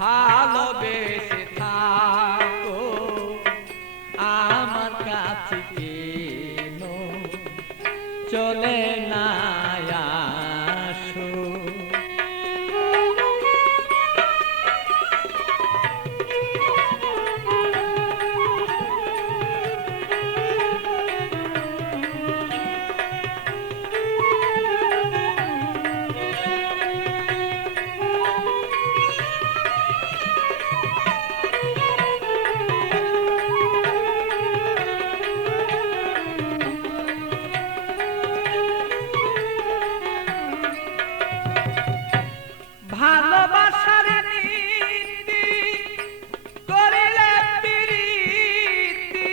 ভালোবেসে থাকো আমার কাছে কেন চলে না আসো। ভালোবাসার নীতি করিলে প্রীতি,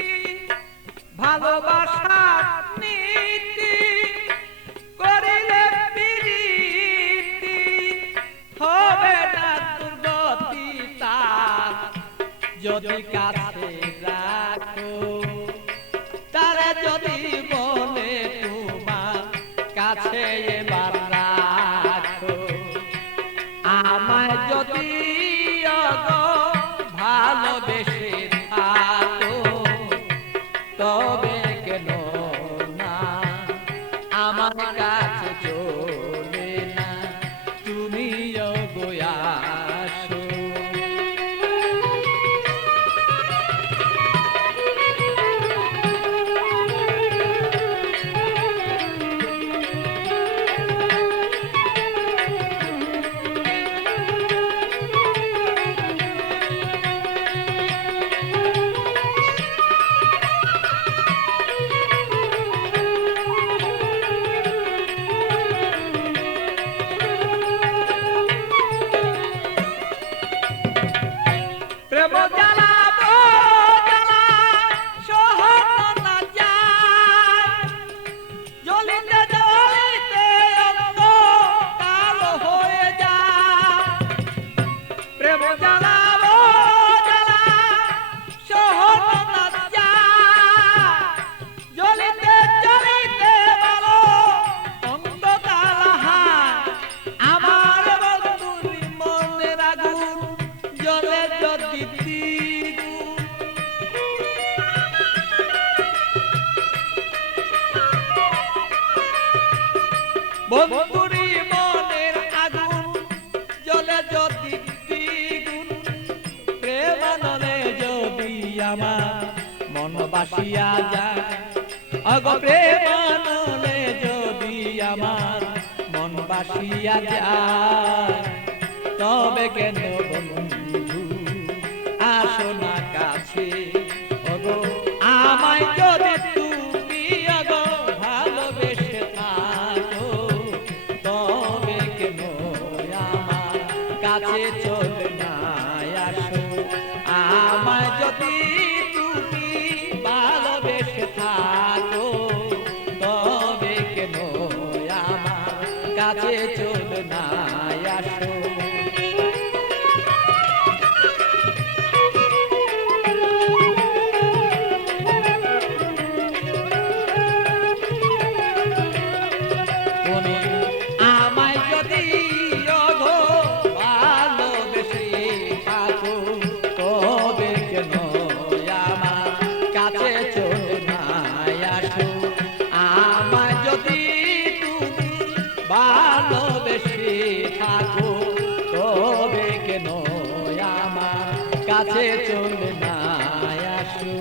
ভালোবাসার নীতি করিলে প্রীতি হবে না দুর্গতি তার যদি কাছে রাখো, তারে যদি বলে তোমার কাছে এবার রাখো। আমায় যদি ভালোবেসে থাকো তবে কেন না আমার কাছে চলে না তুমি আসো। প্রেম জ্বালাবো জ্বালা সহন না যায়, জ্বলিতে জ্বলিতে অন্ধকার হয়ে যায়। প্রেম জ্বালাবো জ্বালা সহন না যায়, জ্বলিতে জ্বলিতে বলো অন্ধকার হয়। আমার বন্ধুর মনের আগুন জ্বলে যদি দ্বিগুণ, বন্ধুরি মনের আগুন জ্বলে যদি দ্বিগুণ, প্রেমানলে যদি আমার মন বাসিয়া যায়, অগ প্রেমানলে যদি আমার মন বাসিয়া যায় তবে কেন বন্ধু আসো না কাছে। ওগো আমায় যদি তুমি ওগো ভালোবেসে থাকো তবে কেন আমার কাছে চলে না আসো। আমায় যদি তুমি ভালোবেসে থাকো তবে কেন আমার কাছে চলে না আসো। আমায় যদি ভালোবেসে থাকো তবে কেন আমার কাছে চলে না আসো। আমায় যদি তুমি ভালোবেসে থাকো তবে কেন আমার কাছে চলে না আসো।